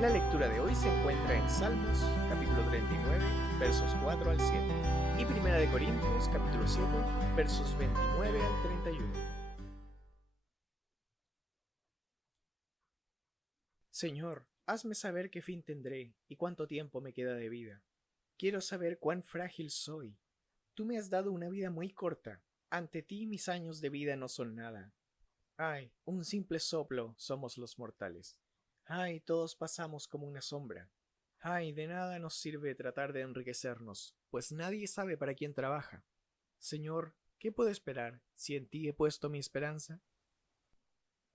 La lectura de hoy se encuentra en Salmos, capítulo 39, versos 4 al 7, y Primera de Corintios, capítulo 7, versos 29 al 31. Señor, hazme saber qué fin tendré y cuánto tiempo me queda de vida. Quiero saber cuán frágil soy. Tú me has dado una vida muy corta. Ante ti mis años de vida no son nada. Ay, un simple soplo somos los mortales. Ay, todos pasamos como una sombra. Ay, de nada nos sirve tratar de enriquecernos, pues nadie sabe para quién trabaja. Señor, ¿qué puedo esperar si en ti he puesto mi esperanza?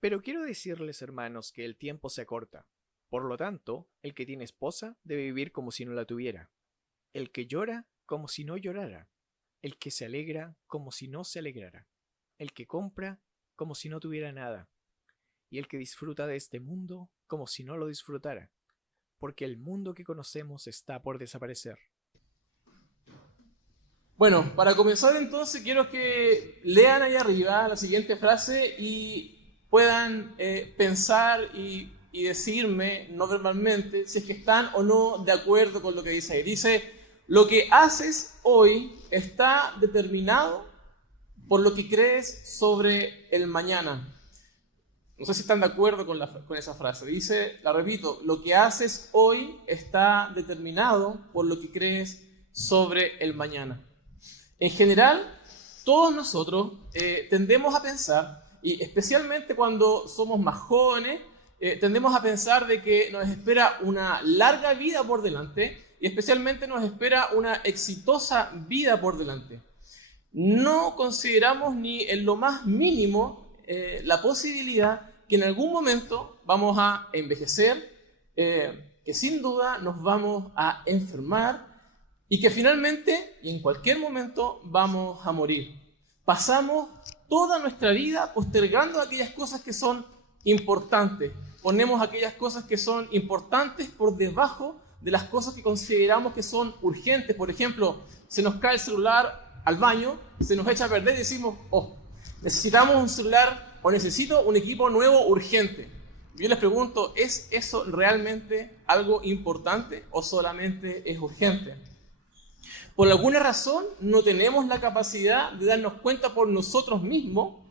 Pero quiero decirles, hermanos, que el tiempo se acorta. Por lo tanto, el que tiene esposa debe vivir como si no la tuviera. El que llora, como si no llorara. El que se alegra, como si no se alegrara. El que compra, como si no tuviera nada. Y el que disfruta de este mundo, como si no lo disfrutara. Porque el mundo que conocemos está por desaparecer. Bueno, para comenzar entonces quiero que lean ahí arriba la siguiente frase y puedan pensar y decirme, no verbalmente, si es que están o no de acuerdo con lo que dice ahí. Dice, lo que haces hoy está determinado por lo que crees sobre el mañana. No sé si están de acuerdo con esa frase. Dice, la repito, lo que haces hoy está determinado por lo que crees sobre el mañana. En general, todos nosotros tendemos a pensar, y especialmente cuando somos más jóvenes, tendemos a pensar de que nos espera una larga vida por delante y especialmente nos espera una exitosa vida por delante. No consideramos ni en lo más mínimo la posibilidad que en algún momento vamos a envejecer, que sin duda nos vamos a enfermar y que finalmente y en cualquier momento vamos a morir. Pasamos toda nuestra vida postergando aquellas cosas que son importantes. Ponemos aquellas cosas que son importantes por debajo de las cosas que consideramos que son urgentes. Por ejemplo, se nos cae el celular al baño, se nos echa a perder y decimos, necesitamos un celular o necesito un equipo nuevo urgente. Yo les pregunto, ¿es eso realmente algo importante o solamente es urgente? Por alguna razón no tenemos la capacidad de darnos cuenta por nosotros mismos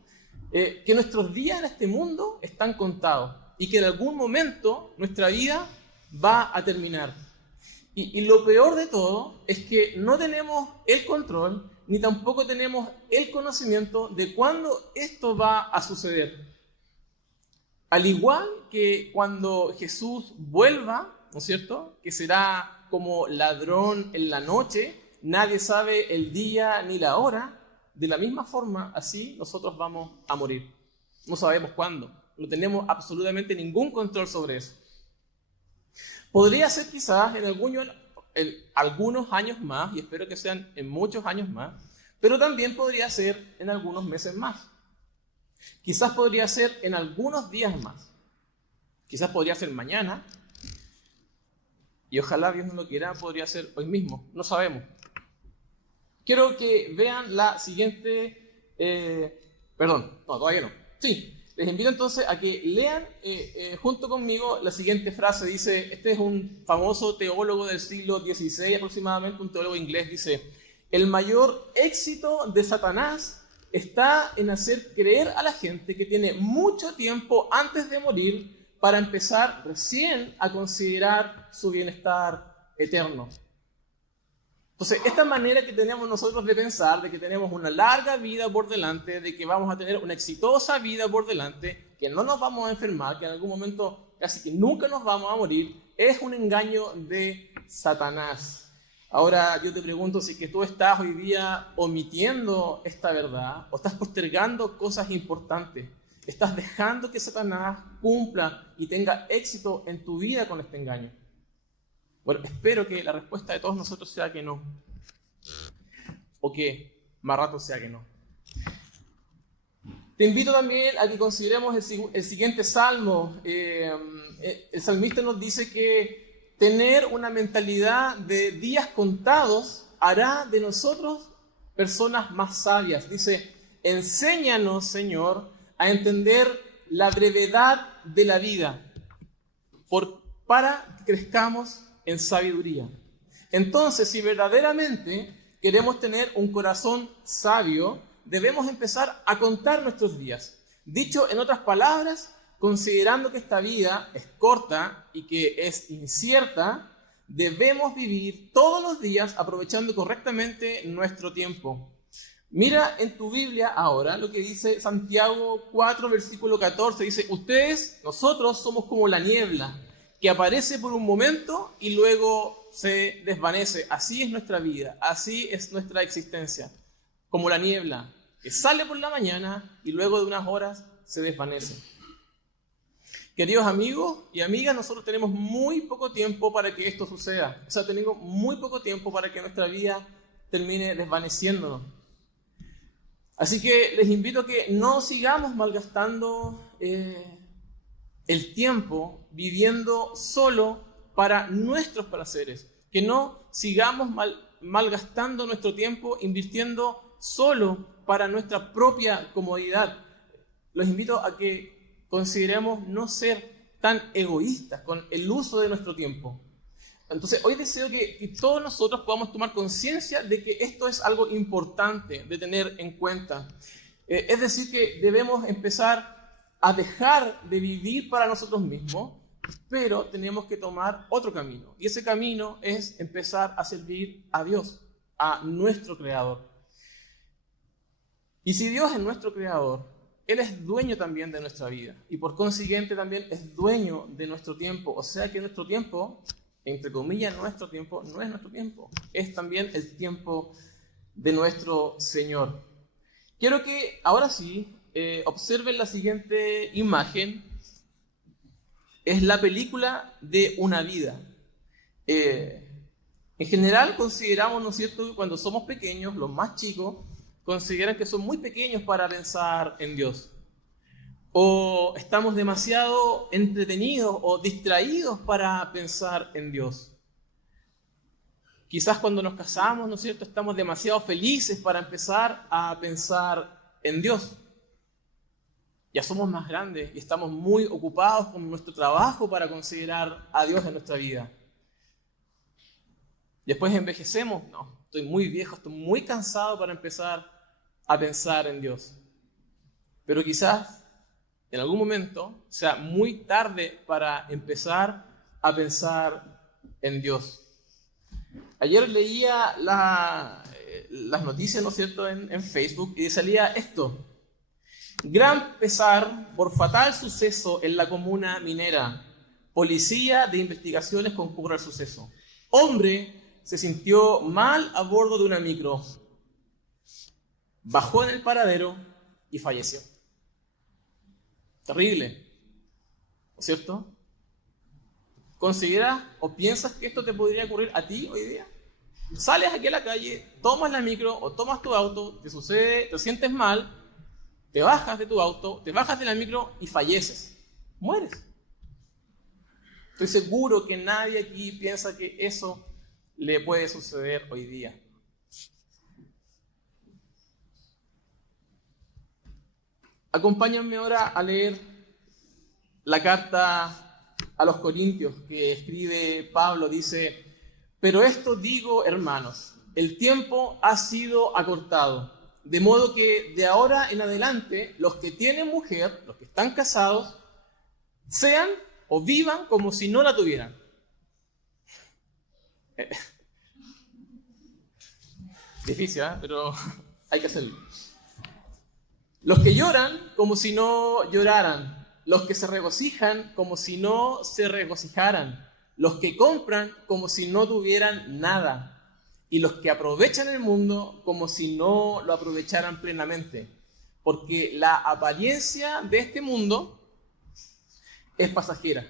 que nuestros días en este mundo están contados y que en algún momento nuestra vida va a terminar. Y lo peor de todo es que no tenemos el control ni tampoco tenemos el conocimiento de cuándo esto va a suceder. Al igual que cuando Jesús vuelva, ¿no es cierto?, que será como ladrón en la noche, nadie sabe el día ni la hora, de la misma forma, así nosotros vamos a morir. No sabemos cuándo, no tenemos absolutamente ningún control sobre eso. Podría ser quizás en algunos años más, y espero que sean en muchos años más, pero también podría ser en algunos meses más. Quizás podría ser en algunos días más. Quizás podría ser mañana, y ojalá Dios no lo quiera, podría ser hoy mismo, no sabemos. Quiero que vean la siguiente... todavía no. Sí, les invito entonces a que lean junto conmigo la siguiente frase. Dice, este es un famoso teólogo del siglo XVI aproximadamente, un teólogo inglés, dice, el mayor éxito de Satanás está en hacer creer a la gente que tiene mucho tiempo antes de morir para empezar recién a considerar su bienestar eterno. Entonces, esta manera que tenemos nosotros de pensar, de que tenemos una larga vida por delante, de que vamos a tener una exitosa vida por delante, que no nos vamos a enfermar, que en algún momento casi que nunca nos vamos a morir, es un engaño de Satanás. Ahora yo te pregunto si es que tú estás hoy día omitiendo esta verdad o estás postergando cosas importantes. Estás dejando que Satanás cumpla y tenga éxito en tu vida con este engaño. Bueno, espero que la respuesta de todos nosotros sea que no. O que más rato sea que no. Te invito también a que consideremos el siguiente salmo. El salmista nos dice que tener una mentalidad de días contados hará de nosotros personas más sabias. Dice, enséñanos, Señor, a entender la brevedad de la vida. para que crezcamos en sabiduría. Entonces, si verdaderamente queremos tener un corazón sabio, debemos empezar a contar nuestros días. Dicho en otras palabras, considerando que esta vida es corta y que es incierta, debemos vivir todos los días aprovechando correctamente nuestro tiempo. Mira en tu Biblia ahora lo que dice Santiago 4, versículo 14. Dice, nosotros somos como la niebla, que aparece por un momento y luego se desvanece. Así es nuestra vida, así es nuestra existencia. Como la niebla, que sale por la mañana y luego de unas horas se desvanece. Queridos amigos y amigas, nosotros tenemos muy poco tiempo para que esto suceda. O sea, tenemos muy poco tiempo para que nuestra vida termine desvaneciéndonos. Así que les invito a que no sigamos malgastando el tiempo viviendo solo para nuestros placeres. Que no sigamos malgastando nuestro tiempo invirtiendo solo para nuestra propia comodidad. Los invito a que consideremos no ser tan egoístas con el uso de nuestro tiempo. Entonces, hoy deseo que todos nosotros podamos tomar conciencia de que esto es algo importante de tener en cuenta. Es decir, que debemos empezar a dejar de vivir para nosotros mismos, pero tenemos que tomar otro camino. Y ese camino es empezar a servir a Dios, a nuestro Creador. Y si Dios es nuestro Creador, Él es dueño también de nuestra vida. Y por consiguiente también es dueño de nuestro tiempo. O sea que nuestro tiempo, entre comillas, nuestro tiempo, no es nuestro tiempo. Es también el tiempo de nuestro Señor. Quiero que ahora sí observen la siguiente imagen. Es la película de una vida. En general consideramos, ¿no es cierto?, que cuando somos pequeños, los más chicos, consideran que son muy pequeños para pensar en Dios. O estamos demasiado entretenidos o distraídos para pensar en Dios. Quizás cuando nos casamos, ¿no es cierto?, estamos demasiado felices para empezar a pensar en Dios. Ya somos más grandes y estamos muy ocupados con nuestro trabajo para considerar a Dios en nuestra vida. Después envejecemos, no, estoy muy viejo, estoy muy cansado para empezar a pensar en Dios. Pero quizás en algún momento sea muy tarde para empezar a pensar en Dios. Ayer leía las noticias, ¿no es cierto?, en Facebook y salía esto. Gran pesar por fatal suceso en la comuna minera. Policía de investigaciones concurre al suceso. Hombre se sintió mal a bordo de una micro. Bajó en el paradero y falleció. Terrible, ¿no es cierto? ¿Consideras o piensas que esto te podría ocurrir a ti hoy día? Sales aquí a la calle, tomas la micro o tomas tu auto, te sucede, te sientes mal, te bajas de tu auto, te bajas de la micro y falleces. Mueres. Estoy seguro que nadie aquí piensa que eso le puede suceder hoy día. Acompáñenme ahora a leer la carta a los Corintios que escribe Pablo. Dice, pero esto digo, hermanos, el tiempo ha sido acortado, de modo que de ahora en adelante los que tienen mujer, los que están casados, sean o vivan como si no la tuvieran. Difícil, ¿eh? Pero hay que hacerlo. Los que lloran como si no lloraran, los que se regocijan como si no se regocijaran, los que compran como si no tuvieran nada, y los que aprovechan el mundo como si no lo aprovecharan plenamente, porque la apariencia de este mundo es pasajera.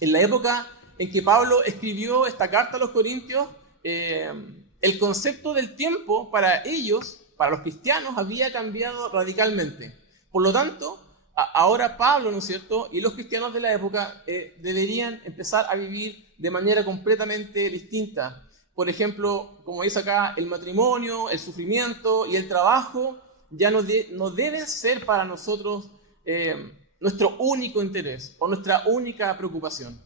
En la época en que Pablo escribió esta carta a los Corintios, el concepto del tiempo para ellos, para los cristianos, había cambiado radicalmente. Por lo tanto, ahora Pablo, ¿no es cierto?, y los cristianos de la época deberían empezar a vivir de manera completamente distinta. Por ejemplo, como dice acá, el matrimonio, el sufrimiento y el trabajo ya no deben ser para nosotros nuestro único interés o nuestra única preocupación.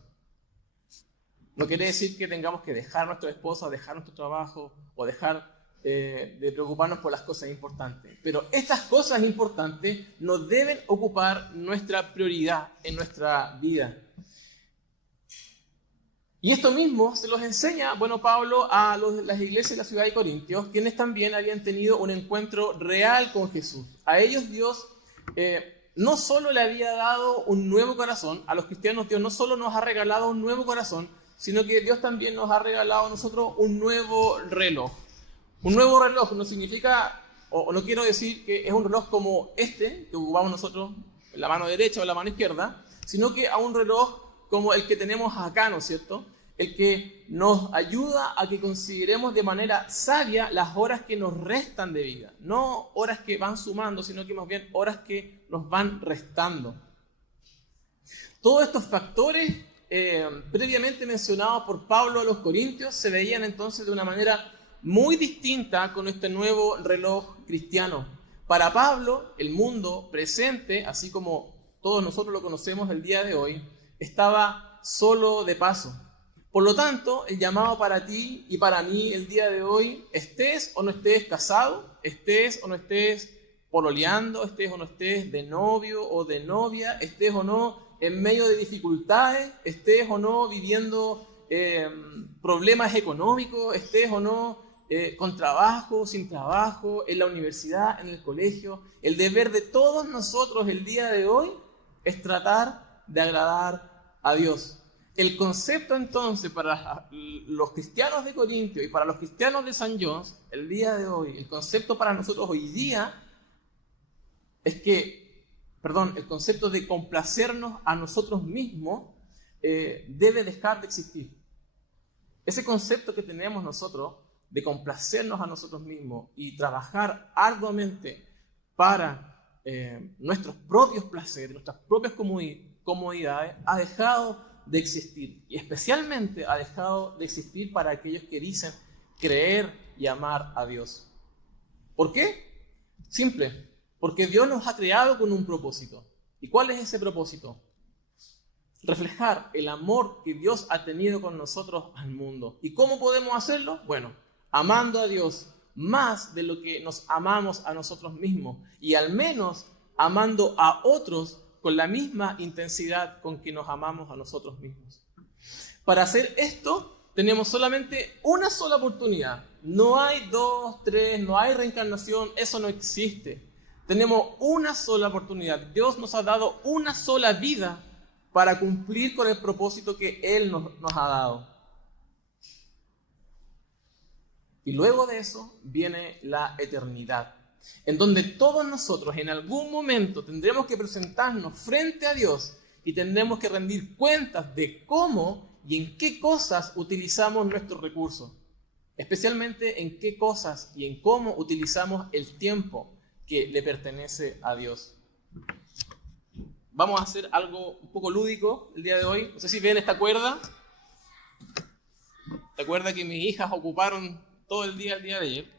No quiere decir que tengamos que dejar a nuestra esposa, dejar nuestro trabajo o dejar de preocuparnos por las cosas importantes. Pero estas cosas importantes no deben ocupar nuestra prioridad en nuestra vida. Y esto mismo se los enseña, Pablo a las iglesias de la ciudad de Corintios, quienes también habían tenido un encuentro real con Jesús. A ellos Dios no solo le había dado un nuevo corazón, a los cristianos Dios no solo nos ha regalado un nuevo corazón, sino que Dios también nos ha regalado a nosotros un nuevo reloj. Un nuevo reloj no significa, o no quiero decir que es un reloj como este, que ocupamos nosotros en la mano derecha o en la mano izquierda, sino que a un reloj como el que tenemos acá, ¿no es cierto? El que nos ayuda a que consideremos de manera sabia las horas que nos restan de vida. No horas que van sumando, sino que más bien horas que nos van restando. Todos estos factores previamente mencionados por Pablo a los Corintios se veían entonces de una manera muy distinta con este nuevo reloj cristiano. Para Pablo, el mundo presente, así como todos nosotros lo conocemos el día de hoy, estaba solo de paso. Por lo tanto, el llamado para ti y para mí el día de hoy, estés o no estés casado, estés o no estés pololeando, estés o no estés de novio o de novia, estés o no en medio de dificultades, estés o no viviendo problemas económicos, estés o no con trabajo, sin trabajo, en la universidad, en el colegio. El deber de todos nosotros el día de hoy es tratar de agradar a Dios. El concepto entonces para los cristianos de Corintio y para los cristianos de San John's, el día de hoy, el concepto para nosotros hoy día es que, el concepto de complacernos a nosotros mismos debe dejar de existir. Ese concepto que tenemos nosotros de complacernos a nosotros mismos y trabajar arduamente para nuestros propios placeres, nuestras propias comodidades, ha dejado de existir. Y especialmente ha dejado de existir para aquellos que dicen creer y amar a Dios. ¿Por qué? Simple. Porque Dios nos ha creado con un propósito. ¿Y cuál es ese propósito? Reflejar el amor que Dios ha tenido con nosotros al mundo. ¿Y cómo podemos hacerlo? Bueno, amando a Dios más de lo que nos amamos a nosotros mismos y al menos amando a otros con la misma intensidad con que nos amamos a nosotros mismos. Para hacer esto tenemos solamente una sola oportunidad. No hay 2, 3, no hay reencarnación, eso no existe. Tenemos una sola oportunidad. Dios nos ha dado una sola vida para cumplir con el propósito que Él nos ha dado. Y luego de eso viene la eternidad, en donde todos nosotros en algún momento tendremos que presentarnos frente a Dios y tendremos que rendir cuentas de cómo y en qué cosas utilizamos nuestros recursos, especialmente en qué cosas y en cómo utilizamos el tiempo que le pertenece a Dios. Vamos a hacer algo un poco lúdico el día de hoy. No sé si ven esta cuerda. ¿Te acuerdas que mis hijas ocuparon todo el día de ayer?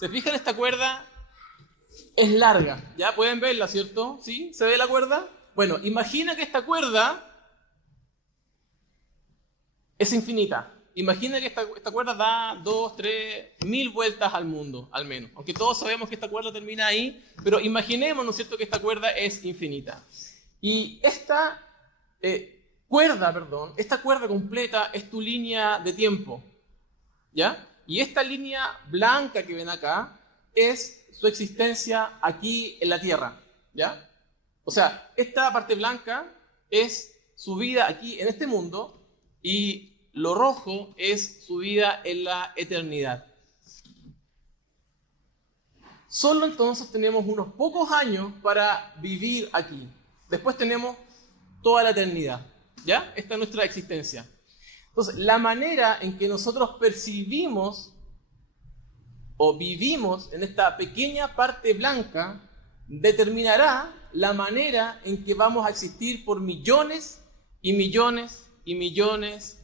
¿Se fijan? Esta cuerda es larga. Ya pueden verla, ¿cierto? ¿Sí? ¿Se ve la cuerda? Bueno, imagina que esta cuerda es infinita. Imagina que esta cuerda da 2, 3, 1000 vueltas al mundo, al menos. Aunque todos sabemos que esta cuerda termina ahí, pero imaginemos, ¿no es cierto?, que esta cuerda es infinita. Y esta cuerda completa es tu línea de tiempo, ¿ya? Y esta línea blanca que ven acá es su existencia aquí en la Tierra, ¿ya? O sea, esta parte blanca es su vida aquí en este mundo y lo rojo es su vida en la eternidad. Solo entonces tenemos unos pocos años para vivir aquí. Después tenemos toda la eternidad, ¿ya? Esta es nuestra existencia. Entonces, la manera en que nosotros percibimos o vivimos en esta pequeña parte blanca determinará la manera en que vamos a existir por millones y millones y millones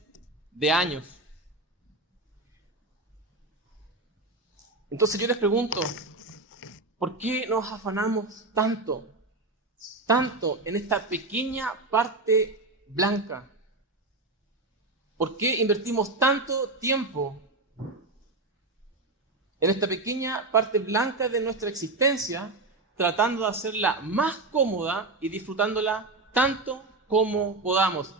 de años. Entonces yo les pregunto, ¿por qué nos afanamos tanto en esta pequeña parte blanca? ¿Por qué invertimos tanto tiempo en esta pequeña parte blanca de nuestra existencia, tratando de hacerla más cómoda y disfrutándola tanto como podamos?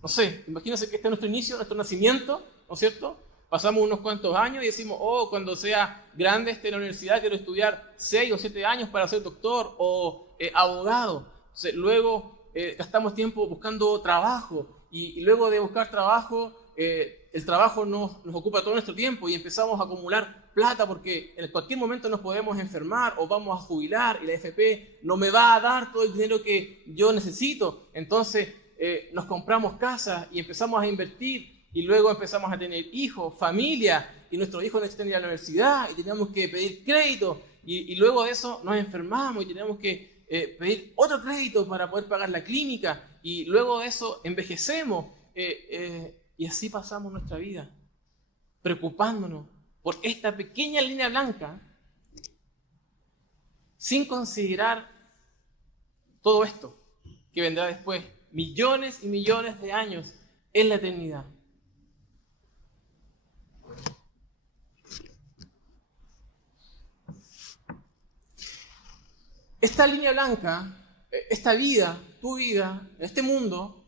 No sé, imagínense que este es nuestro inicio, nuestro nacimiento, ¿no es cierto? Pasamos unos cuantos años y decimos, cuando sea grande esté en la universidad, quiero estudiar 6 o 7 años para ser doctor o abogado. Entonces, luego gastamos tiempo buscando trabajo y luego de buscar trabajo, el trabajo nos ocupa todo nuestro tiempo y empezamos a acumular plata porque en cualquier momento nos podemos enfermar o vamos a jubilar y la AFP no me va a dar todo el dinero que yo necesito. Entonces nos compramos casas y empezamos a invertir y luego empezamos a tener hijos, familia, y nuestros hijos necesitan ir a la universidad y tenemos que pedir crédito y luego de eso nos enfermamos y tenemos que pedir otro crédito para poder pagar la clínica y luego de eso envejecemos y así pasamos nuestra vida preocupándonos por esta pequeña línea blanca sin considerar todo esto que vendrá después, millones y millones de años en la eternidad. Esta línea blanca, esta vida, tu vida, este mundo,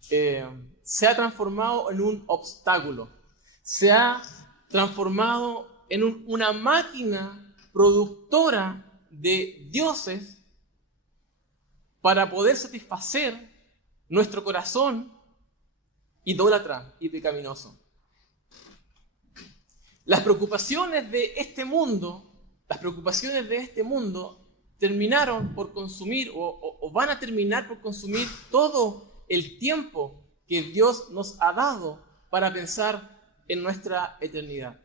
se ha transformado en un obstáculo. Se ha transformado en una máquina productora de dioses para poder satisfacer nuestro corazón idólatra y pecaminoso. Las preocupaciones de este mundo terminaron por consumir o van a terminar por consumir todo el tiempo que Dios nos ha dado para pensar en nuestra eternidad.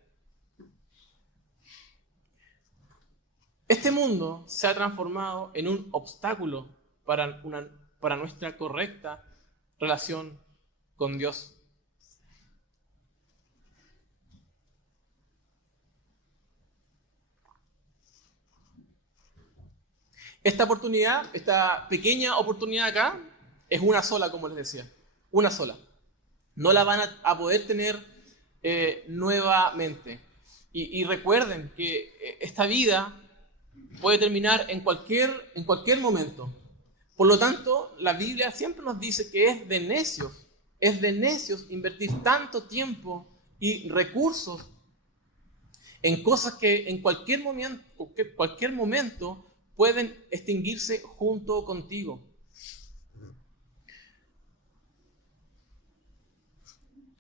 Este mundo se ha transformado en un obstáculo para nuestra correcta relación con Dios. Esta oportunidad, esta pequeña oportunidad acá, es una sola, como les decía. Una sola. No la van a poder tener nuevamente. Y recuerden que esta vida puede terminar en cualquier momento. Por lo tanto, la Biblia siempre nos dice que es de necios invertir tanto tiempo y recursos en cosas que en cualquier momento pueden extinguirse junto contigo.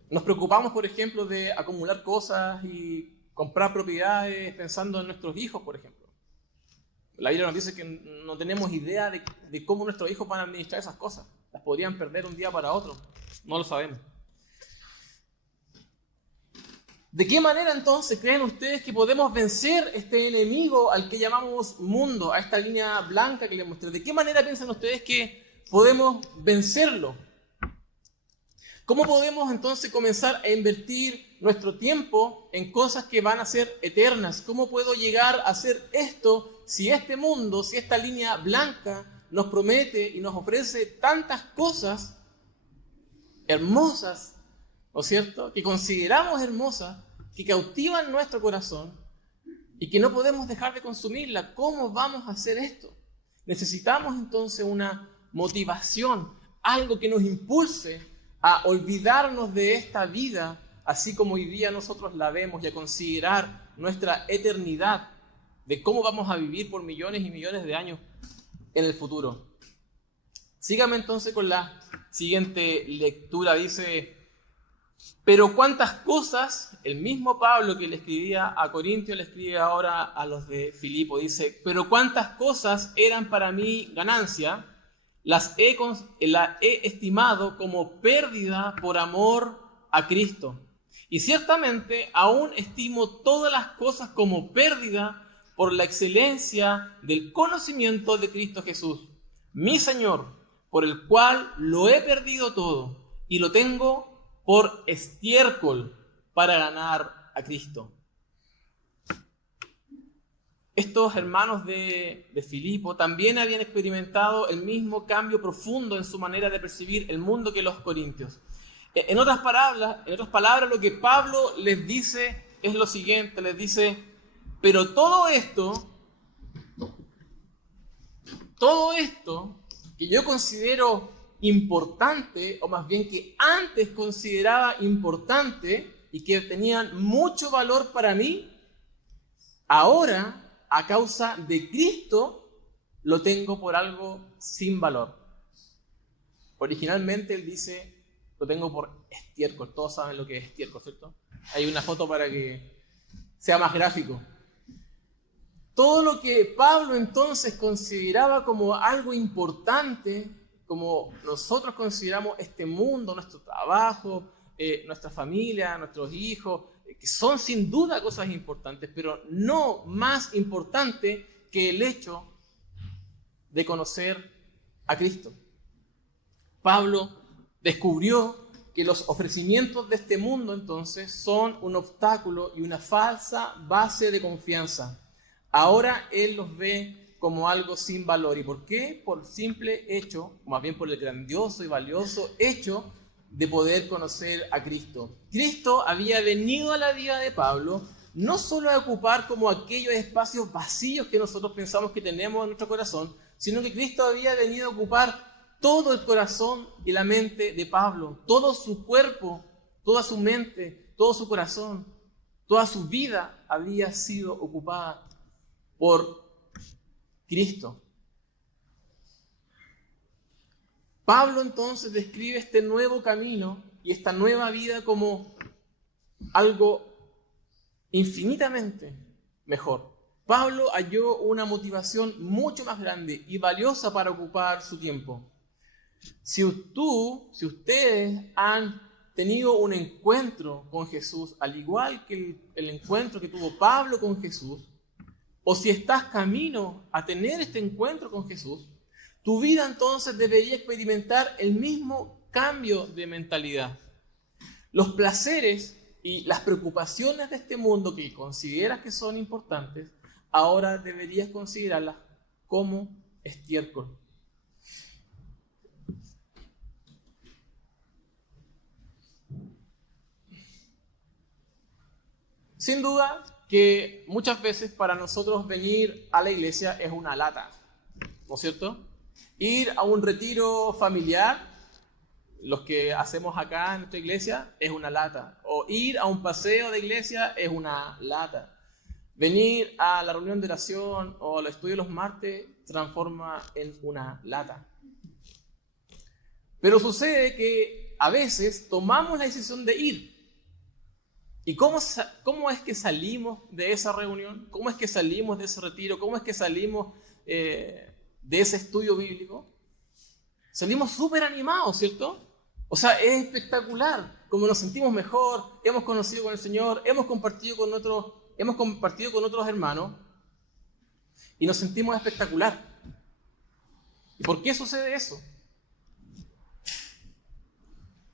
Nos preocupamos, por ejemplo, de acumular cosas y comprar propiedades pensando en nuestros hijos, por ejemplo. La Biblia nos dice que no tenemos idea de cómo nuestros hijos van a administrar esas cosas. Las podrían perder un día para otro. No lo sabemos. ¿De qué manera entonces creen ustedes que podemos vencer este enemigo al que llamamos mundo, a esta línea blanca que les mostré? ¿De qué manera piensan ustedes que podemos vencerlo? ¿Cómo podemos entonces comenzar a invertir nuestro tiempo en cosas que van a ser eternas? ¿Cómo puedo llegar a hacer esto si este mundo, si esta línea blanca nos promete y nos ofrece tantas cosas hermosas, ¿no es cierto?, que consideramos hermosas, que cautivan nuestro corazón y que no podemos dejar de consumirla? ¿Cómo vamos a hacer esto? Necesitamos entonces una motivación, algo que nos impulse a olvidarnos de esta vida, así como hoy día nosotros la vemos, y a considerar nuestra eternidad, de cómo vamos a vivir por millones y millones de años en el futuro. Síganme entonces con la siguiente lectura. Dice: pero cuántas cosas, el mismo Pablo que le escribía a Corintios le escribe ahora a los de Filipo. Dice: pero cuántas cosas eran para mí ganancia, las he estimado como pérdida por amor a Cristo. Y ciertamente aún estimo todas las cosas como pérdida por la excelencia del conocimiento de Cristo Jesús, mi Señor, por el cual lo he perdido todo y lo tengo por estiércol para ganar a Cristo. Estos hermanos de Filipo también habían experimentado el mismo cambio profundo en su manera de percibir el mundo que los corintios. En otras palabras, lo que Pablo les dice es lo siguiente, les dice, pero todo esto que yo considero importante, o más bien que antes consideraba importante y que tenían mucho valor para mí, ahora, a causa de Cristo, lo tengo por algo sin valor. Originalmente él dice, lo tengo por estiércol. Todos saben lo que es estiércol, ¿cierto? Hay una foto para que sea más gráfico. Todo lo que Pablo entonces consideraba como algo importante, como nosotros consideramos este mundo, nuestro trabajo, nuestra familia, nuestros hijos, que son sin duda cosas importantes, pero no más importante que el hecho de conocer a Cristo. Pablo descubrió que los ofrecimientos de este mundo entonces son un obstáculo y una falsa base de confianza. Ahora él los ve como algo sin valor. ¿Y por qué? Por el simple hecho, o más bien por el grandioso y valioso hecho de poder conocer a Cristo. Cristo había venido a la vida de Pablo no solo a ocupar como aquellos espacios vacíos que nosotros pensamos que tenemos en nuestro corazón, sino que Cristo había venido a ocupar todo el corazón y la mente de Pablo, todo su cuerpo, toda su mente, todo su corazón, toda su vida había sido ocupada por Cristo. Pablo entonces describe este nuevo camino y esta nueva vida como algo infinitamente mejor. Pablo halló una motivación mucho más grande y valiosa para ocupar su tiempo. Si ustedes han tenido un encuentro con Jesús, al igual que el encuentro que tuvo Pablo con Jesús, o si estás camino a tener este encuentro con Jesús, tu vida entonces debería experimentar el mismo cambio de mentalidad. Los placeres y las preocupaciones de este mundo que consideras que son importantes, ahora deberías considerarlas como estiércol. Sin duda que muchas veces para nosotros venir a la iglesia es una lata, ¿no es cierto? Ir a un retiro familiar, los que hacemos acá en nuestra iglesia, es una lata. O ir a un paseo de iglesia es una lata. Venir a la reunión de oración o al estudio de los martes transforma en una lata. Pero sucede que a veces tomamos la decisión de ir. ¿Y cómo es que salimos de esa reunión? ¿Cómo es que salimos de ese retiro? ¿Cómo es que salimos de ese estudio bíblico? Salimos súper animados, ¿cierto? O sea, es espectacular, como nos sentimos mejor, hemos conocido con el Señor, hemos compartido con otros hermanos y nos sentimos espectacular. ¿Y por qué sucede eso?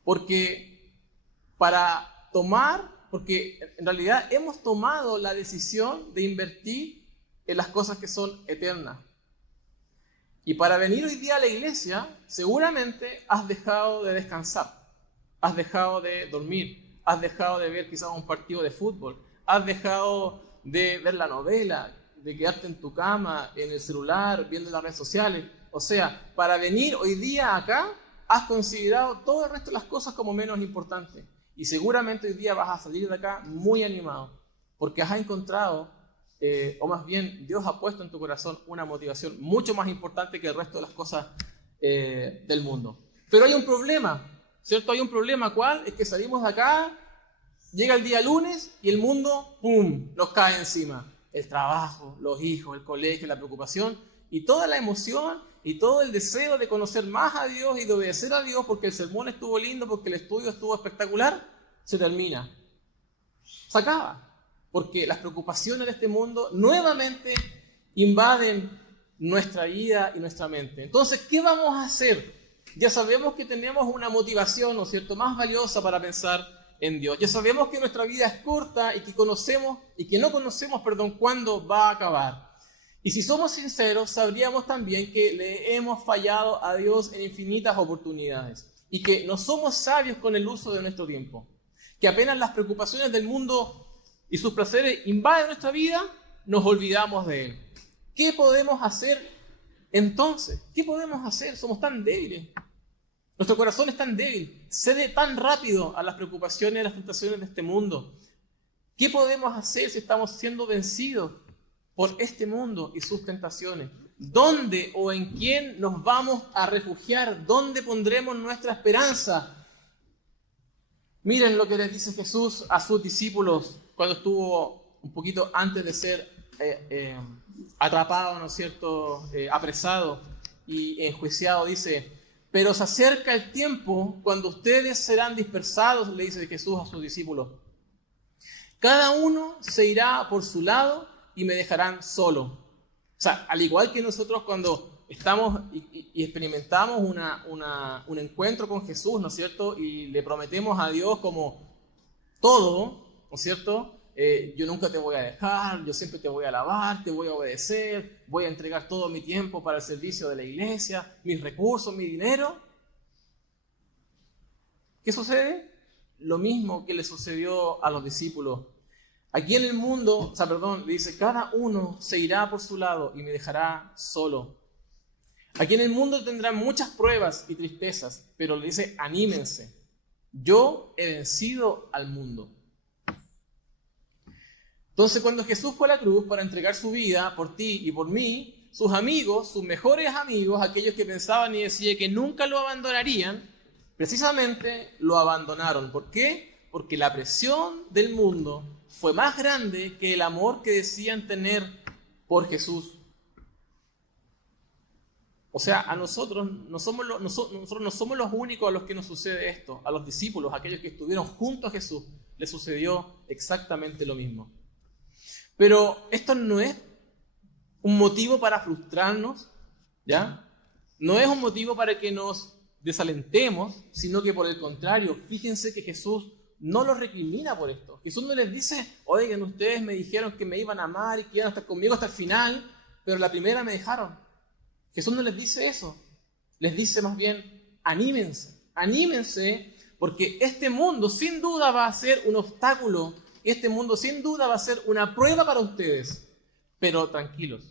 Porque en realidad hemos tomado la decisión de invertir en las cosas que son eternas. Y para venir hoy día a la iglesia, seguramente has dejado de descansar, has dejado de dormir, has dejado de ver quizás un partido de fútbol, has dejado de ver la novela, de quedarte en tu cama, en el celular, viendo las redes sociales. O sea, para venir hoy día acá, has considerado todo el resto de las cosas como menos importantes. Y seguramente hoy día vas a salir de acá muy animado, porque has encontrado, o más bien Dios ha puesto en tu corazón una motivación mucho más importante que el resto de las cosas del mundo. Pero hay un problema, ¿cierto? Hay un problema. ¿Cuál? Es que salimos de acá, llega el día lunes y el mundo, ¡pum!, nos cae encima. El trabajo, los hijos, el colegio, la preocupación y toda la emoción y todo el deseo de conocer más a Dios y de obedecer a Dios porque el sermón estuvo lindo, porque el estudio estuvo espectacular, se termina. Se acaba. Porque las preocupaciones de este mundo nuevamente invaden nuestra vida y nuestra mente. Entonces, ¿qué vamos a hacer? Ya sabemos que tenemos una motivación, ¿no es cierto?, más valiosa para pensar en Dios. Ya sabemos que nuestra vida es corta y que no conocemos, cuándo va a acabar. Y si somos sinceros, sabríamos también que le hemos fallado a Dios en infinitas oportunidades. y que no somos sabios con el uso de nuestro tiempo. Que apenas las preocupaciones del mundo y sus placeres invaden nuestra vida, nos olvidamos de Él. ¿Qué podemos hacer entonces? ¿Qué podemos hacer? Somos tan débiles. Nuestro corazón es tan débil, cede tan rápido a las preocupaciones y a las tentaciones de este mundo. ¿Qué podemos hacer si estamos siendo vencidos por este mundo y sus tentaciones? ¿Dónde o en quién nos vamos a refugiar? ¿Dónde pondremos nuestra esperanza? Miren lo que les dice Jesús a sus discípulos cuando estuvo un poquito antes de ser atrapado, ¿no es cierto?, apresado y enjuiciado. Dice: pero se acerca el tiempo cuando ustedes serán dispersados, le dice Jesús a sus discípulos. Cada uno se irá por su lado y me dejarán solo. O sea, al igual que nosotros cuando estamos y experimentamos un encuentro con Jesús, ¿no es cierto?, y le prometemos a Dios como todo, ¿no es cierto?, yo nunca te voy a dejar, yo siempre te voy a alabar, te voy a obedecer, voy a entregar todo mi tiempo para el servicio de la iglesia, mis recursos, mi dinero. ¿Qué sucede? Lo mismo que le sucedió a los discípulos. Aquí en el mundo, dice, cada uno se irá por su lado y me dejará solo. Aquí en el mundo tendrán muchas pruebas y tristezas, pero le dice, anímense, yo he vencido al mundo. Entonces, cuando Jesús fue a la cruz para entregar su vida por ti y por mí, sus amigos, sus mejores amigos, aquellos que pensaban y decían que nunca lo abandonarían, precisamente lo abandonaron. ¿Por qué? Porque la presión del mundo fue más grande que el amor que decían tener por Jesús. O sea, a nosotros no somos los únicos a los que nos sucede esto. A los discípulos, aquellos que estuvieron junto a Jesús, les sucedió exactamente lo mismo. Pero esto no es un motivo para frustrarnos, ¿ya? No es un motivo para que nos desalentemos, sino que por el contrario, fíjense que Jesús no los recrimina por esto. Jesús no les dice, oigan, ustedes me dijeron que me iban a amar y que iban a estar conmigo hasta el final, pero la primera me dejaron. Jesús no les dice eso. Les dice más bien, anímense, porque este mundo sin duda va a ser un obstáculo. Este mundo sin duda va a ser una prueba para ustedes, pero tranquilos,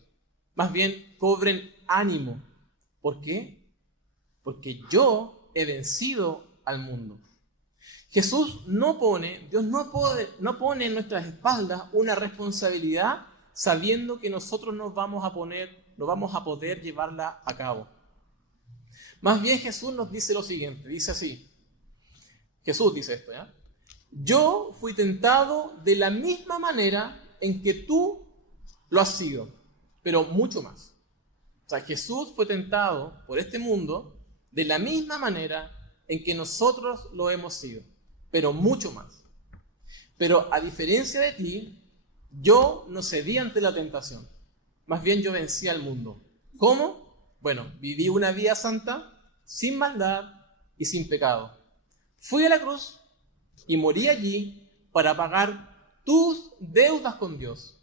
más bien cobren ánimo. ¿Por qué? Porque yo he vencido al mundo. Dios no pone en nuestras espaldas una responsabilidad sabiendo que nosotros no vamos a poder llevarla a cabo. Más bien Jesús nos dice lo siguiente, dice así, Jesús dice esto, ¿ya? Yo fui tentado de la misma manera en que tú lo has sido, pero mucho más. O sea, Jesús fue tentado por este mundo de la misma manera en que nosotros lo hemos sido, pero mucho más. Pero a diferencia de ti, yo no cedí ante la tentación. Más bien yo vencí al mundo. ¿Cómo? Bueno, viví una vida santa, sin maldad y sin pecado. Fui a la cruz y morí allí para pagar tus deudas con Dios.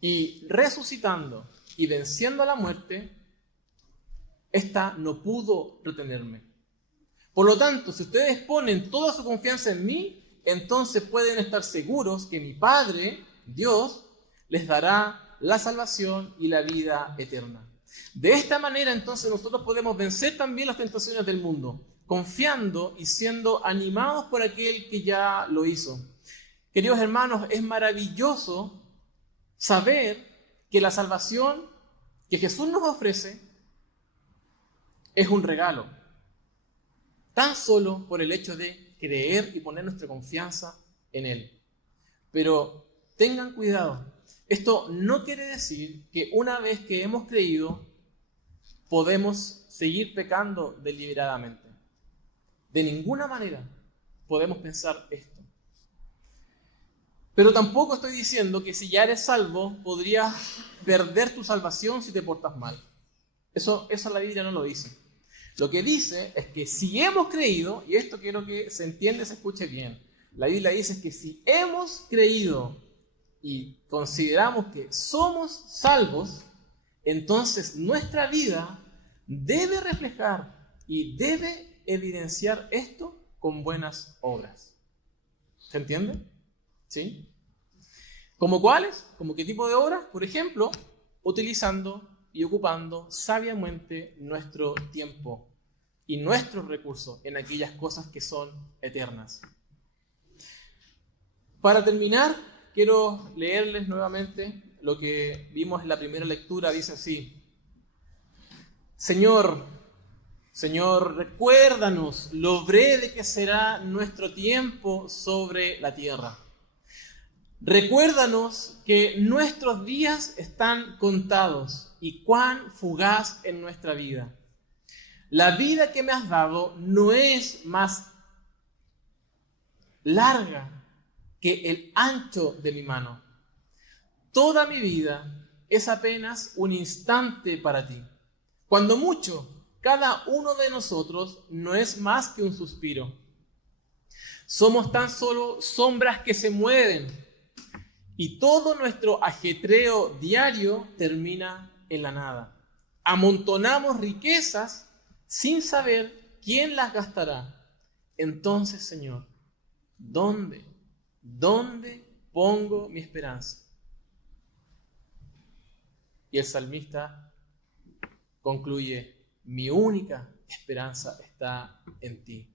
Y resucitando y venciendo a la muerte, esta no pudo retenerme. Por lo tanto, si ustedes ponen toda su confianza en mí, entonces pueden estar seguros que mi Padre, Dios, les dará la salvación y la vida eterna. De esta manera, entonces, nosotros podemos vencer también las tentaciones del mundo, confiando y siendo animados por aquel que ya lo hizo. Queridos hermanos, es maravilloso saber que la salvación que Jesús nos ofrece es un regalo, tan solo por el hecho de creer y poner nuestra confianza en Él. Pero tengan cuidado, esto no quiere decir que una vez que hemos creído podemos seguir pecando deliberadamente. De ninguna manera podemos pensar esto. Pero tampoco estoy diciendo que si ya eres salvo, podrías perder tu salvación si te portas mal. Eso la Biblia no lo dice. Lo que dice es que si hemos creído, y esto quiero que se entienda y se escuche bien, la Biblia dice que si hemos creído y consideramos que somos salvos, entonces nuestra vida debe reflejar y debe evidenciar esto con buenas obras. ¿Se entiende? ¿Sí? ¿Como cuáles? ¿Como qué tipo de obras? Por ejemplo, utilizando y ocupando sabiamente nuestro tiempo y nuestros recursos en aquellas cosas que son eternas. Para terminar, quiero leerles nuevamente lo que vimos en la primera lectura. Dice así: Señor, recuérdanos lo breve que será nuestro tiempo sobre la tierra. Recuérdanos que nuestros días están contados y cuán fugaz es nuestra vida. La vida que me has dado no es más larga que el ancho de mi mano. Toda mi vida es apenas un instante para ti. Cuando mucho, cada uno de nosotros no es más que un suspiro. Somos tan solo sombras que se mueven y todo nuestro ajetreo diario termina en la nada. Amontonamos riquezas sin saber quién las gastará. Entonces, Señor, ¿dónde pongo mi esperanza? Y el salmista concluye: mi única esperanza está en ti.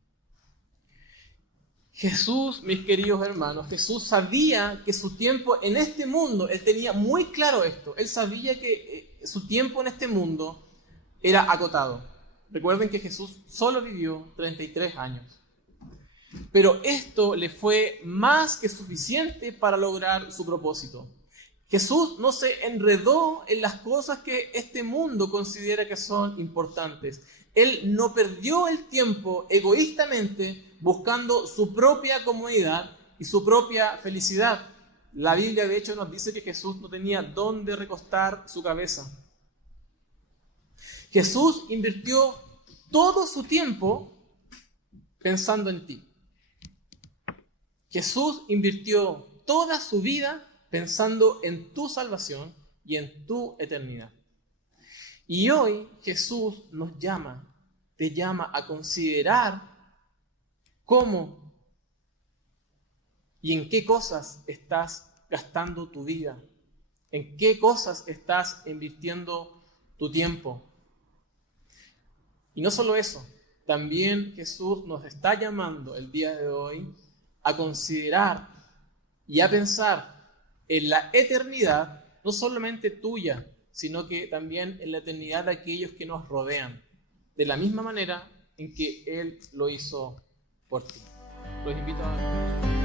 Jesús, mis queridos hermanos, Jesús sabía que su tiempo en este mundo, él tenía muy claro esto, él sabía que su tiempo en este mundo era acotado. Recuerden que Jesús solo vivió 33 años. Pero esto le fue más que suficiente para lograr su propósito. Jesús no se enredó en las cosas que este mundo considera que son importantes. Él no perdió el tiempo egoístamente buscando su propia comodidad y su propia felicidad. La Biblia, de hecho, nos dice que Jesús no tenía dónde recostar su cabeza. Jesús invirtió todo su tiempo pensando en ti. Jesús invirtió toda su vida pensando en tu salvación y en tu eternidad. Y hoy Jesús te llama a considerar cómo y en qué cosas estás gastando tu vida, en qué cosas estás invirtiendo tu tiempo. Y no solo eso, también Jesús nos está llamando el día de hoy a considerar y a pensar en la eternidad, no solamente tuya, sino que también en la eternidad de aquellos que nos rodean, de la misma manera en que Él lo hizo por ti. Los invito a